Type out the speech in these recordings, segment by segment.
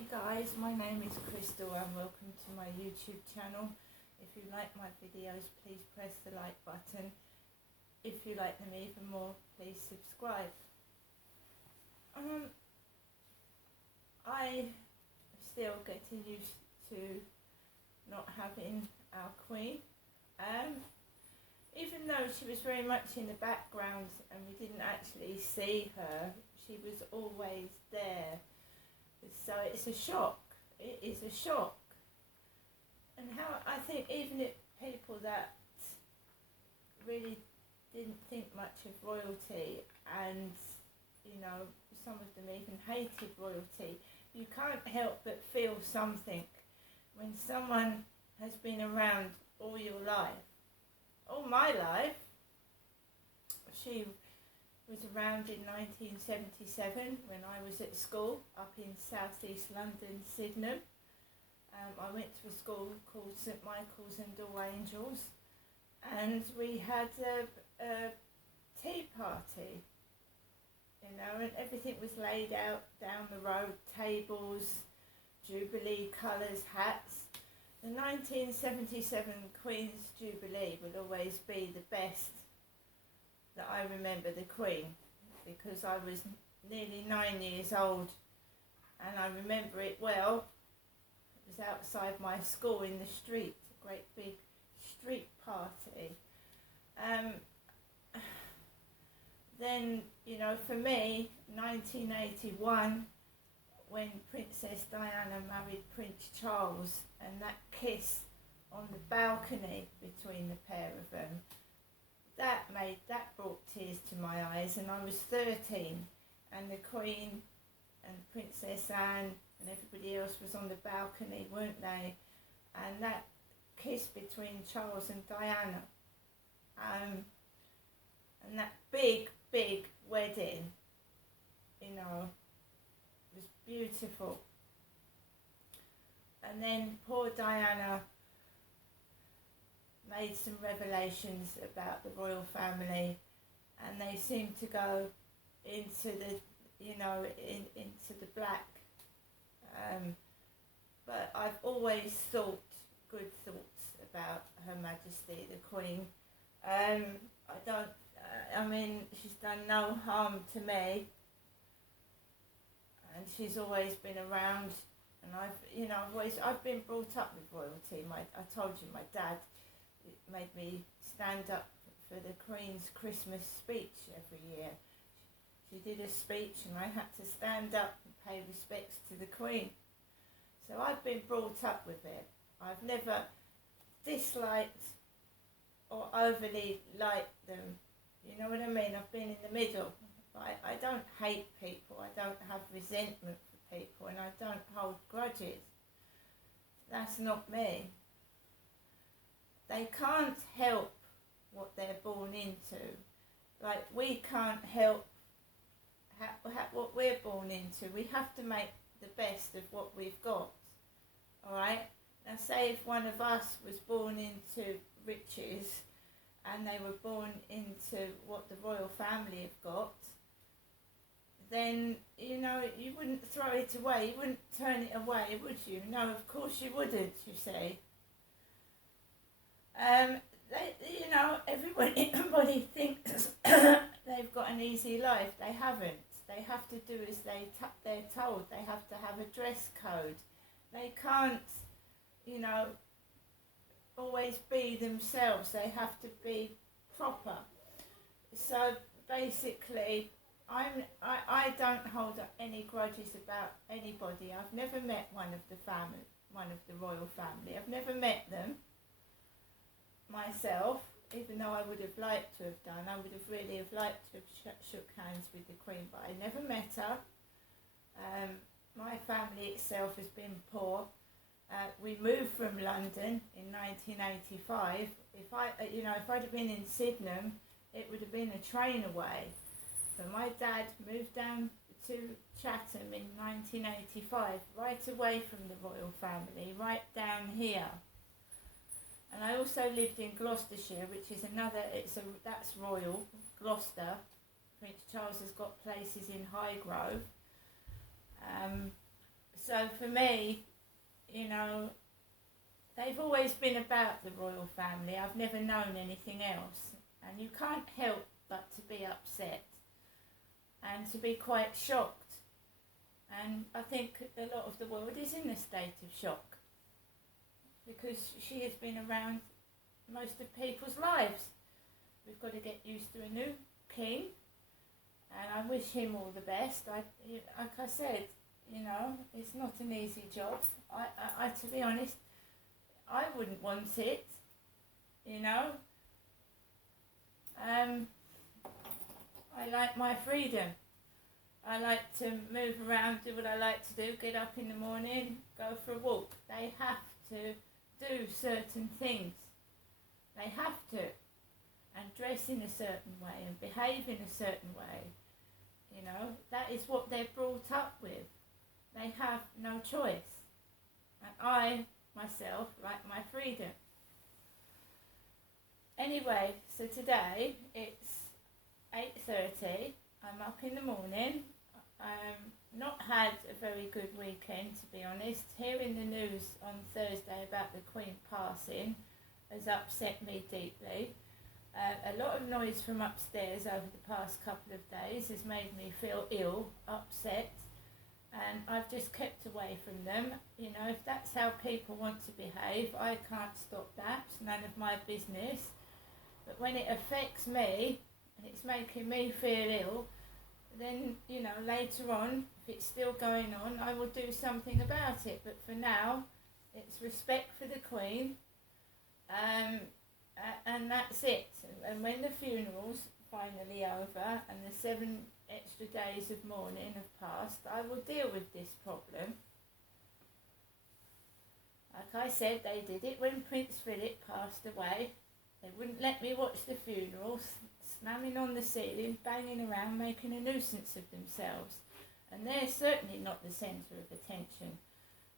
morning guys, my name is Crystal and welcome to my YouTube channel. If you like my videos, please press the like button. If you like them even more, please subscribe. I still getting used to not having our Queen. Even though she was very much in the background and we didn't actually see her, she was always there. So it's a shock. It is a shock. And how I think even if people that really didn't think much of royalty, and you know, some of them even hated royalty, you can't help but feel something when someone has been around all your life, all my life. She was around in 1977 when I was at school up in South East London, Sydenham. I went to a school called St Michael's and All Angels, and we had a tea party, you know, and everything was laid out down the road, tables, Jubilee colours, hats. The 1977 Queen's Jubilee will always be the best that I remember the Queen, because I was nearly 9 years old and I remember it well. It was outside my school in the street, a great big street party. Then, you know, for me, 1981, when Princess Diana married Prince Charles, and that kiss on the balcony between the pair of them, that brought tears to my eyes. And I was 13, and the Queen and Princess Anne and everybody else was on the balcony, weren't they? And that kiss between Charles and Diana, and that big wedding, you know, was beautiful. And then poor Diana made some revelations about the royal family, and they seemed to go into the, you know, into the black. But I've always thought good thoughts about Her Majesty the Queen. I mean, she's done no harm to me, and she's always been around. And I've been brought up with royalty. I told you, my dad made me stand up for the Queen's Christmas speech every year. She did a speech and I had to stand up and pay respects to the Queen. So I've been brought up with it. I've never disliked or overly liked them. You know what I mean? I've been in the middle. I don't hate people. I don't have resentment for people, and I don't hold grudges. That's not me. They can't help what they're born into. Like, we can't help what we're born into. We have to make the best of what we've got. Alright? Now say if one of us was born into riches and they were born into what the royal family have got, then, you know, you wouldn't throw it away. You wouldn't turn it away, would you? No, of course you wouldn't, you see. You know, everybody thinks they've got an easy life. They haven't. They have to do as they're told. They have to have a dress code. They can't, you know, always be themselves. They have to be proper. So basically, I don't hold any grudges about anybody. I've never met one of the royal family. I've never met them myself, even though I would have liked to have done. I would have really liked to have shook hands with the Queen, but I never met her. My family itself has been poor. We moved from London in 1985. If I'd have been in Sydenham, it would have been a train away. But my dad moved down to Chatham in 1985, right away from the royal family, right down here. And I also lived in Gloucestershire, which is that's royal, Gloucester. Prince Charles has got places in Highgrove. So So for me, you know, they've always been about the royal family. I've never known anything else. And you can't help but to be upset and to be quite shocked. And I think a lot of the world is in a state of shock because she has been around most of people's lives. We've got to get used to a new king, and I wish him all the best. Like I said, you know, it's not an easy job. I to be honest, I wouldn't want it, you know. I like my freedom. I like to move around, do what I like to do, get up in the morning, go for a walk. They have to do certain things. They have to. And dress in a certain way and behave in a certain way. You know, that is what they're brought up with. They have no choice. And I, myself, like my freedom. Anyway, so today it's 8:30. I'm up in the morning. Not had a very good weekend, to be honest. Hearing the news on Thursday about the Queen passing has upset me deeply. A lot of noise from upstairs over the past couple of days has made me feel ill, upset, and I've just kept away from them. You know, if that's how people want to behave, I can't stop that. It's none of my business. But when it affects me, and it's making me feel ill, then, you know, later on, if it's still going on, I will do something about it. But for now, it's respect for the Queen, and that's it. And when the funeral's finally over and the 7 extra days of mourning have passed, I will deal with this problem. Like I said, they did it when Prince Philip passed away. They wouldn't let me watch the funeral, slamming on the ceiling, banging around, making a nuisance of themselves. And they're certainly not the centre of attention.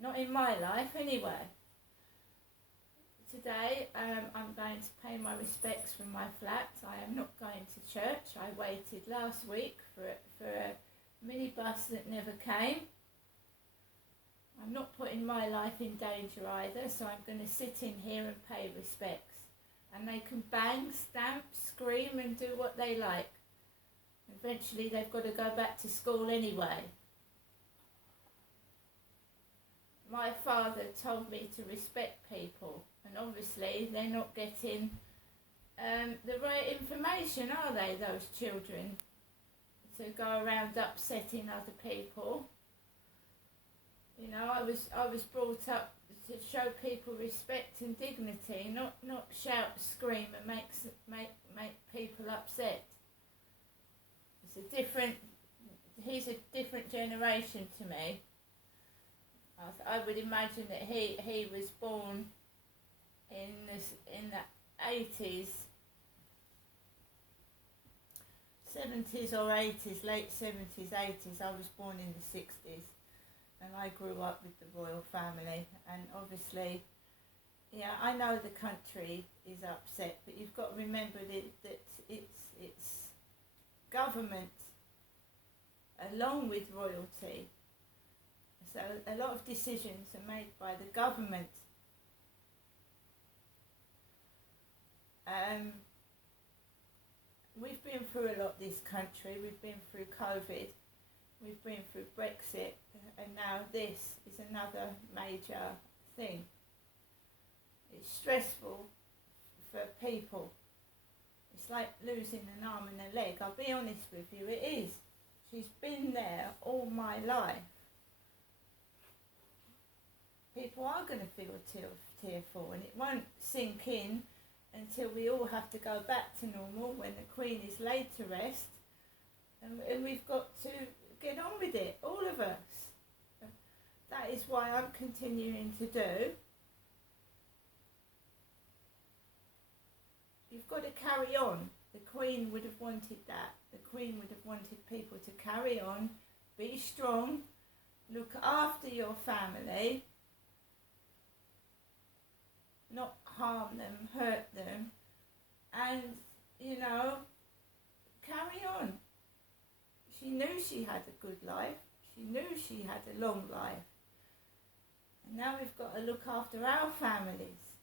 Not in my life, anyway. Today, I'm going to pay my respects from my flat. I am not going to church. I waited last week for a minibus that never came. I'm not putting my life in danger either, so I'm going to sit in here and pay respects. And they can bang, stamp, scream and do what they like. Eventually they've got to go back to school anyway. My father told me to respect people, and obviously they're not getting the right information, are they, those children, to go around upsetting other people. You know, I was brought up to show people respect and dignity, not shout, scream and make people upset. He's a different generation to me. I would imagine that he was born in the 80s, 70s or 80s, late 70s, 80s. I was born in the 60s. And I grew up with the royal family, and obviously, yeah, I know the country is upset, but you've got to remember that it's government along with royalty. So a lot of decisions are made by the government. We've been through a lot this country. We've been through COVID. We've been through Brexit, and now this is another major thing. It's stressful for people. It's like losing an arm and a leg. I'll be honest with you, it is. She's been there all my life. People are going to feel tearful, and it won't sink in until we all have to go back to normal when the Queen is laid to rest, and we've got to get on with it, all of us. That is why I'm continuing to do. You've got to carry on. The Queen would have wanted that. The Queen would have wanted people to carry on, be strong, look after your family, not harm them, hurt them, and, you know, carry on. She knew she had a good life. She knew she had a long life. And now we've got to look after our families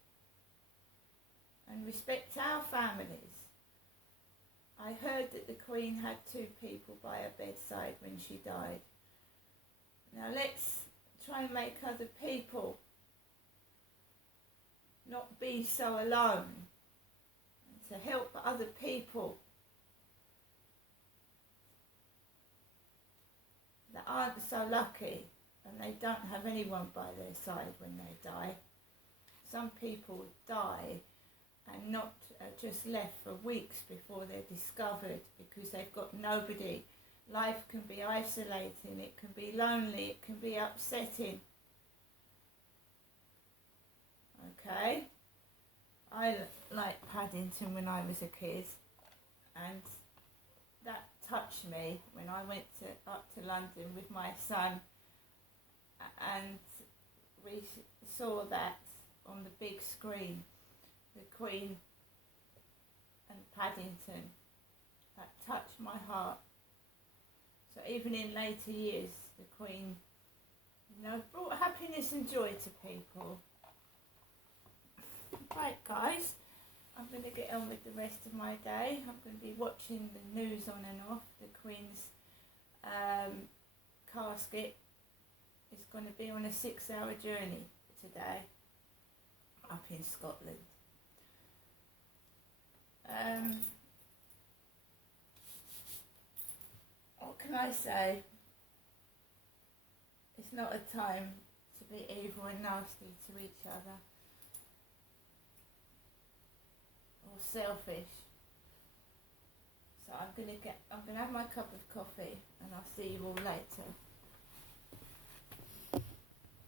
and respect our families. I heard that the Queen had 2 people by her bedside when she died. Now let's try and make other people not be so alone, and to help other people that aren't so lucky and they don't have anyone by their side when they die. Some people die and not just left for weeks before they're discovered because they've got nobody. Life can be isolating, it can be lonely, it can be upsetting. Okay? I liked Paddington when I was a kid, and that touched me when I went up to London with my son, and we saw that on the big screen, the Queen and Paddington. That touched my heart. So even in later years, the Queen, brought happiness and joy to people. Right, guys, I'm going to get on with the rest of my day. I'm going to be watching the news on and off. The Queen's casket is going to be on a 6-hour journey today up in Scotland. What can I say? It's not a time to be evil and nasty to each other or selfish. So I'm gonna have my cup of coffee and I'll see you all later.